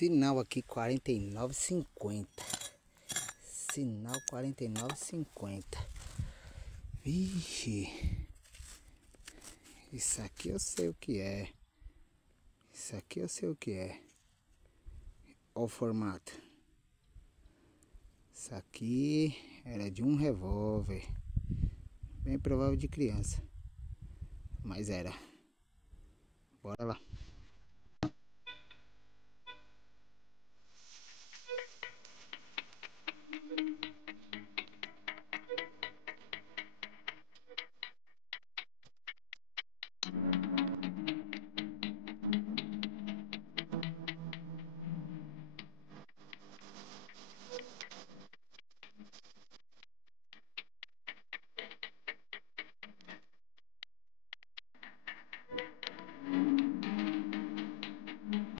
Sinal aqui 49,50. Sinal 49,50. Vixe. Isso aqui eu sei o que é. Isso aqui eu sei o que é. Olha o formato. Isso aqui era de um revólver. Bem provável de criança. Mas era. Bora lá.